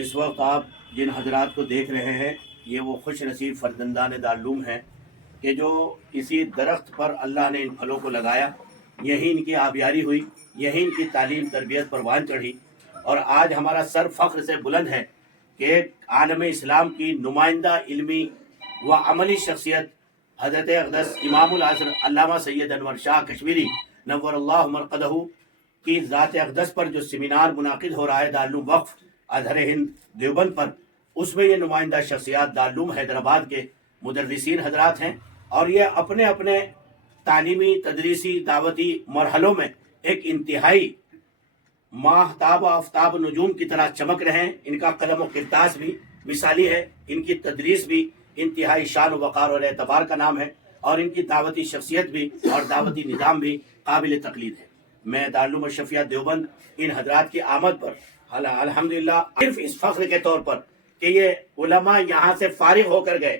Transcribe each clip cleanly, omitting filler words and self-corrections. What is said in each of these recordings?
اس وقت آپ جن حضرات کو دیکھ رہے ہیں یہ وہ خوش نصیب فرزندان دارالعلوم ہیں کہ جو اسی درخت پر اللہ نے ان پھلوں کو لگایا، یہی ان کی آبیاری ہوئی، یہی ان کی تعلیم تربیت پروان چڑھی، اور آج ہمارا سر فخر سے بلند ہے کہ عالم اسلام کی نمائندہ علمی و عملی شخصیت حضرت اقدس امام العصر علامہ سید انور شاہ کشمیری نور اللہ مرقدہ کی ذات اقدس پر جو سیمینار منعقد ہو رہا ہے دارالعلوم وقف ازہر ہند دیوبند پر، اس میں یہ نمائندہ شخصیات دارالعلوم حیدرآباد کے مدرسین حضرات ہیں، اور یہ اپنے اپنے تعلیمی تدریسی دعوتی مرحلوں میں ایک انتہائی ماہتاب و آفتاب نجوم کی طرح چمک رہے ہیں۔ ان کا قلم و کرتاس بھی مثالی ہے، ان کی تدریس بھی انتہائی شان و وقار اور اعتبار کا نام ہے، اور ان کی دعوتی شخصیت بھی اور دعوتی نظام بھی قابل تقلید ہے۔ میں دارالعلوم اشرفیہ دیوبند ان حضرات کی آمد پر الحمدللہ صرف اس فخر کے طور پر کہ یہ علماء یہاں سے فارغ ہو کر گئے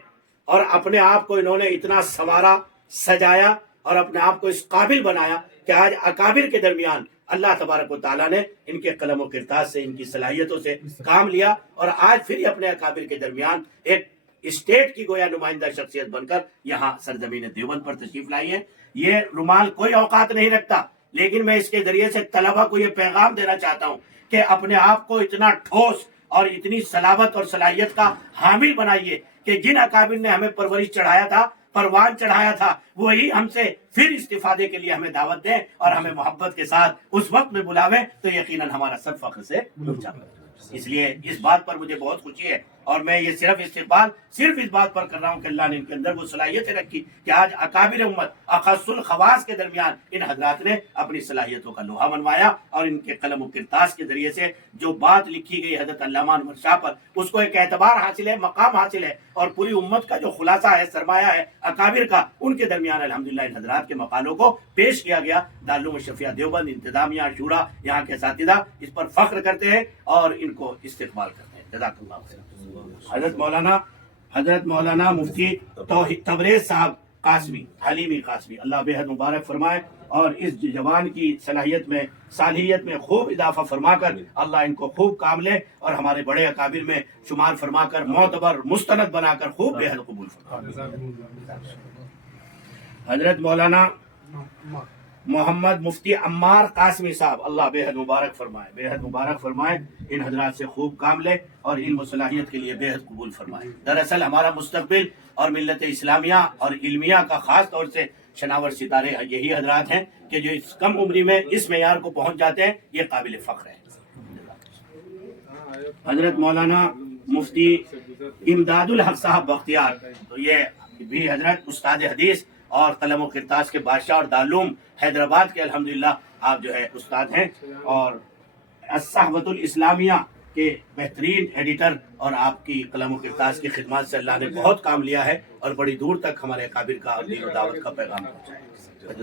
اور اپنے آپ کو انہوں نے اتنا سنوارا، سجایا اور اپنے آپ کو اس قابل بنایا کہ آج اکابر کے درمیان اللہ تبارک و تعالیٰ نے ان کے قلم و کرتاس سے، ان کی صلاحیتوں سے کام لیا، اور آج پھر اپنے اکابر کے درمیان ایک اسٹیٹ کی گویا نمائندہ شخصیت بن کر یہاں سرزمین دیوبند پر تشریف لائی ہے۔ یہ رومال کوئی اوقات نہیں رکھتا، لیکن میں اس کے ذریعے سے طلبہ کو یہ پیغام دینا چاہتا ہوں کہ اپنے آپ کو اتنا ٹھوس اور اتنی صلابت اور صلاحیت کا حامل بنائیے کہ جن اکابر نے ہمیں پرورش چڑھایا تھا، پروان چڑھایا تھا، وہی ہم سے پھر استفادے کے لیے ہمیں دعوت دیں اور ہمیں محبت کے ساتھ اس وقت میں بلاویں تو یقیناً ہمارا سر فخر سے اونچا ہوگا۔ اس لیے اس بات پر مجھے بہت خوشی ہے، اور میں یہ صرف استقبال صرف اس بات پر کر رہا ہوں کہ اللہ نے ان کے اندر وہ صلاحیتیں رکھی کہ آج اکابر امت اخص الخواص کے درمیان ان حضرات نے اپنی صلاحیتوں کا لوہا منوایا، اور ان کے قلم و کرتاس کے ذریعے سے جو بات لکھی گئی حضرت علامہ انور شاہ پر، اس کو ایک اعتبار حاصل ہے، مقام حاصل ہے، اور پوری امت کا جو خلاصہ ہے، سرمایہ ہے اکابر کا، ان کے درمیان الحمدللہ ان حضرات کے مقالوں کو پیش کیا گیا۔ دارالعلوم اشرفیہ دیوبند انتظامیہ، شورا، یہاں کے اساتذہ اس پر فخر کرتے ہیں اور ان کو استقبال کرتے ہیں۔ جزاک اللہ خیر۔ حضرت مولانا مفتی تبریز صاحب قاسمی، حلیمی قاسمی، اللہ بے حد مبارک فرمائے اور اس جوان کی صلاحیت میں، صالحیت میں خوب اضافہ فرما کر اللہ ان کو خوب کام لے اور ہمارے بڑے اکابر میں شمار فرما کر معتبر مستند بنا کر خوب بے حد قبول فرمائے۔ حضرت مولانا محمد مفتی عمار قاسمی صاحب، اللہ بے حد مبارک فرمائے، بے حد مبارک فرمائے، ان حضرات سے خوب کام لے اور علم و صلاحیت کے لیے بے حد قبول فرمائے۔ دراصل ہمارا مستقبل اور ملت اسلامیہ اور علمیہ کا خاص طور سے شناور ستارے یہی حضرات ہیں کہ جو اس کم عمری میں اس معیار کو پہنچ جاتے ہیں، یہ قابل فخر ہے۔ حضرت مولانا مفتی امداد الحق صاحب بختیار، تو یہ بھی حضرت استاد حدیث اور قلم و کرتاس کے بادشاہ اور دارالعلوم حیدرآباد کے الحمدللہ آپ جو ہے استاد ہیں، اور الصحوۃ الاسلامیہ کے بہترین ایڈیٹر، اور آپ کی قلم و کرتاس کی خدمات سے اللہ نے بہت کام لیا ہے اور بڑی دور تک ہمارے اکابر کا اور دین و دعوت کا پیغام پہنچایا ہے۔